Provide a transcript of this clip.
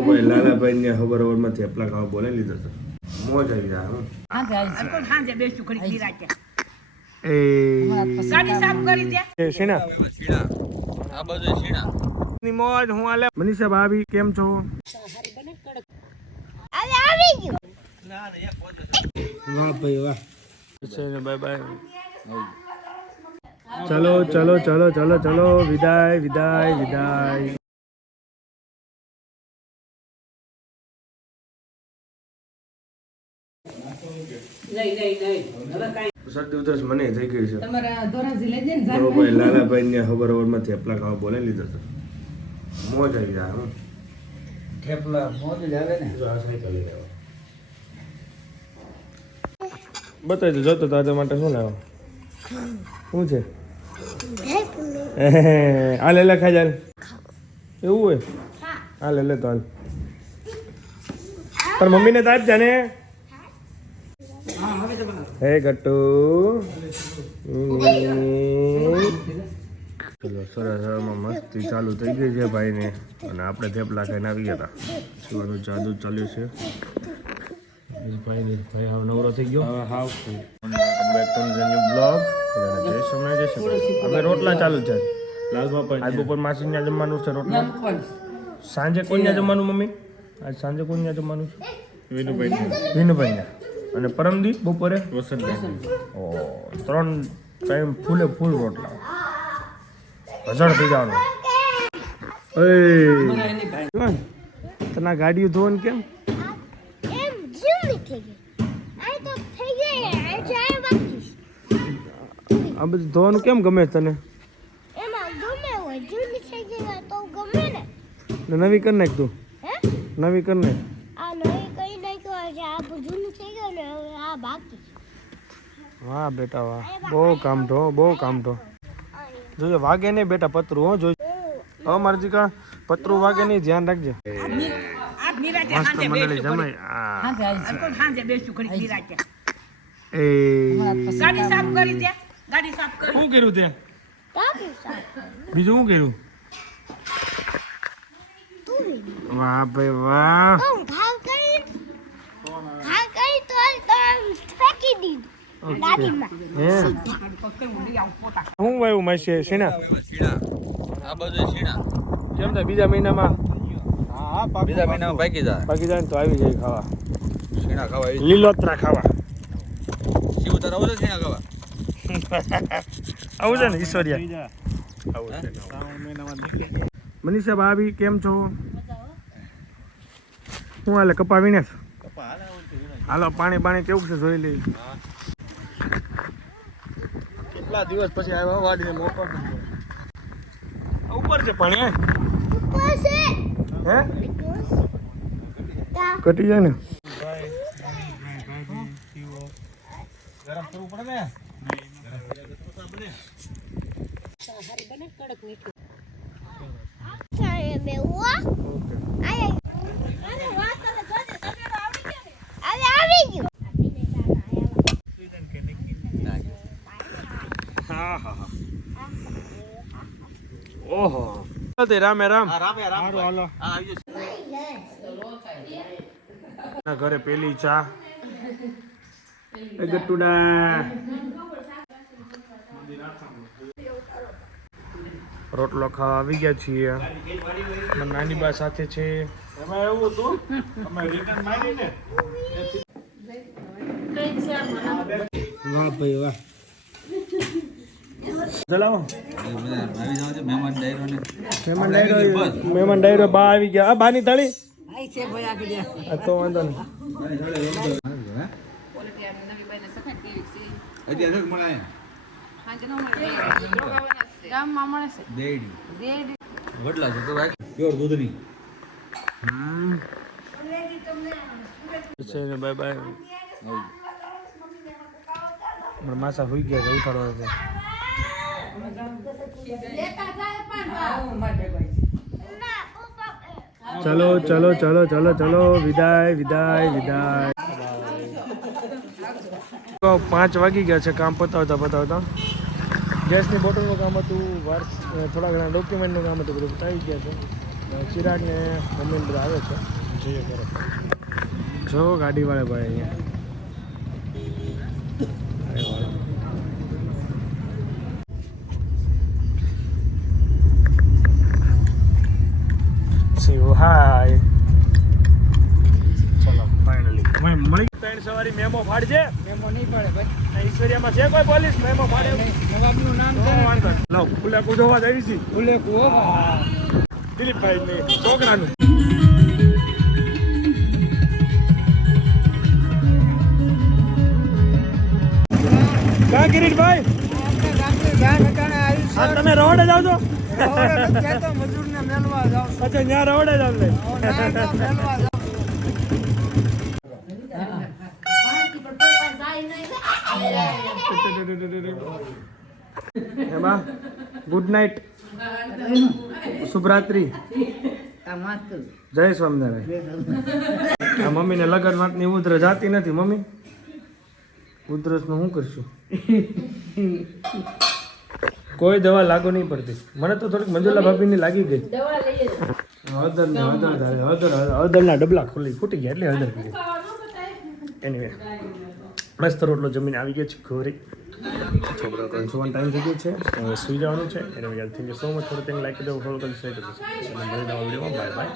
ભાઈ લાલાભાઈ ને ખબર માં થેપલા ખાવા બોલે લીધો તો મોજ આવી જાય હું સાંજે બેસું ખરી નિરાતે એ ગાડી સાફ કરી દે શીણા આ બધું શીણા ની મોજ હું આલે મનીષા ભાભી કેમ છો આવી ગયું વાહ ભાઈ વાહ બાય બાય ચલો ચલો ચલો ચલો ચલો વિદાય વિદાય વિદાય શરદી ઉધરસ મને થઈ ગઈ છે ભાઈ લાલાભાઈ ને ખબર માં થેપલા ખાવા બોલે લીધો તો મોજ આવી જાય હું થેપલા મોજ જ આવે ને બતાવી દો જોતો તારા માટે શું લાવો શું છે આ લે ખાઈ જાય એવું હોય હા લે તો હાલ તાર મમ્મીને તો આપજા ને હે ગટ્ટુ ચલો સરસ મસ્તી ચાલુ થઈ ગઈ છે ભાઈને અને આપણે થેપલા ખાઈને આવી ગયા હતા સુવાનું જાદુ ચાલ્યું છે ભાઈ હવે નવરો થઈ ગયો હવે હાવ બ્લોગ જય સમય જય હવે રોટલા ચાલુ છે લાલ બાપા આજ બપોર માસી ત્યાં જમવાનું છે રોટલા સાંજે કોઈ ત્યાં જમવાનું મમ્મી આજ સાંજે કોઈ ત્યાં જમવાનું છે વિનુભાઈ અને પરમદી બપોરે ઓ 3 ટાઈમ ફૂલે ફૂલ રોટલા હજાર થઈ જવાનું તના ગાડીઓ ધોવાનું કેમ આ બધું ધોવાનું કેમ ગમે તને નવી કરી નાખ તું નવી કરી નાખ વાહ બેટા વાહ બહુ કામ ઢો જોજો વાગે નહીં બેટા પતરું હો જોજો હવે મારી દીકરા પતરું વાગે નહીં ધ્યાન રાખજે મસ્ત મંડળી જમાય સાંજે બેસું ખરી નિરાતે એ ગાડી સાફ કરી દે ગાડી સાફ કરી શું કર્યું તે બીજું શું કર્યું વાહ ભાઈ વાહ હું વાયું માસી શીણા આ બધું શીણા કેમ થાય બીજા મહિનામાં બીજા મહિનામાં પાકી જાય ને તો આવી જાય ખાવા શીણા ખાવા લીલોતરા ખાવા શિવ તાર આવું છે શીણા ખાવા આવું છે ને ઈશ્વરિયા આવું છે મનીષા ભાભી કેમ છો હું હાલે કપા વીણેશ હાલો પાણી કેવું છે જોઈ લઈ કેટલા દિવસ પછી આવ્યા વાડીને મોકો ઉપર છે પાણી હે કટી જાય ને ગરમ કરવું પડે ને ઓહો રામે રામ હાલો ઘરે પેલી ચા ગટ્ટુડા રોટલો ખાવા આવી ગયા છીએ નાની બા સાથે છે એમાં એવું હતું અમે રિટર્ન મારી ને વાહ ભાઈ વાહ ચલાવો મહેમાન ડાયરો બા આવી ગયા આ બાની થાળી તો વાંધો નહીં બાય બાય માસા હોઈ ગયા છે ઉઠાડવા છે ચલો ચલો ચલો ચલો ચલો વિદાય વિદાય વિદાય 5 વાગી ગયા છે કામ પતાવતા ગેસની બોટલનું કામ હતું થોડા ઘણા ડોક્યુમેન્ટનું કામ હતું બધું પતાવી ગયા છે ચિરાગ ને મમ્મી બધા આવે છે જોઈએ કરો જો ગાડીવાળા ભાઈ અહીંયા અરે વાહ. શિવ હાય ચલો ફાઇનલી મળી 3 સવારી મેમો ફાડજે મેમો નહીં પડે ભાઈ. ઈશ્વરિયામાં છે કોઈ પોલીસ મેમો ફાડે નવાબનું નામ છે ને? લો ફૂલે કુદવા આવી છે ભૂલે કુવો. દિલીપભાઈ ને છોકરાનું ક્યાં કિરીટભાઈ આપણે ગામની જાણ ઠેકાણે આવી છે. આ તમે રોડે જાવ છો રવડે નથી કહેતો, મજૂરને મેલવા જાઉં છું. અચ્છા ત્યાં રોડે જાવ લે હવે નાયણના મેલવા જાઉં છું. એમાં ગુડ નાઇટ શુભરાત્રી જય સ્વામિનારાયણ આ મમ્મીને લગન વાતની ઉધરસ જાતી નથી મમ્મી ઉધરસનું શું કરશું કોઈ દવા લાગુ નહીં પડતી મને તો થોડીક મંજુલા ભાભીની લાગી ગઈ હળદરના ડબલા ફૂટી ગયા એટલે હળદર પી એનીવે મસ્ત રોટલો જમીન આવી ગયો છે ઘોરી છોકરા ત્રણ સુવાનો ટાઈમ થઈ ગયો છે હવે સુઈ જવાનું છે એને યાદ thank you so much for like કરી દો ફોલો કરી શેર કરી દો મળીને વિડીયોમાં બાય બાય